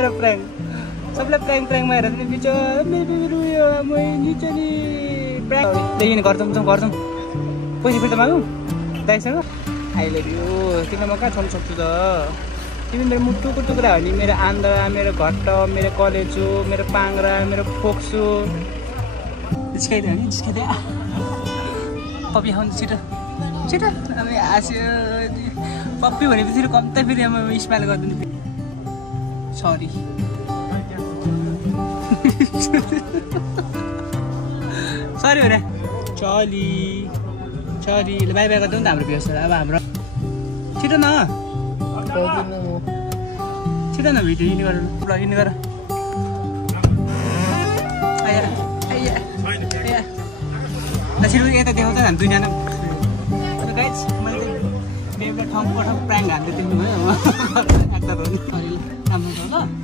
Prank. सबैलाई prank मा हेरेर पनि बिचरा मेरो म निचे नि prank देखिन गर्छौं पैसा फिर्ता मागौ दाइसँग आई लभ यु तिमीलाई म कहाँ छोड्न सक्छु त तिमी मेरो मुटुको टुक्रा हो नि मेरो आन्द्रा मेरो घट्ट मेरो कलेजो मेरो पाङ्ग्रा मेरो फोक्सो जिस्काइदियो नि जिस्काइदियो पप्पी खाउँ छिटो छिटो अब हाँस्यो पप्पी भनेपछि कम्ता फेरि म स्माइल गर्दिनु सरी सरी हो रे चली चली ल बाई बाई गर्दै त हाम्रो बिहे अब हाम्रो छिटो न छिटो न भिडियो इन गर ब्लग इन गर आया आया आया ल छिटो यता देखाउँछ हामी दुईजना गाइस मैले एउटा ठाउँबाट प्राङ्क हान्दै थिएँ नि भयो राम्रो छ ल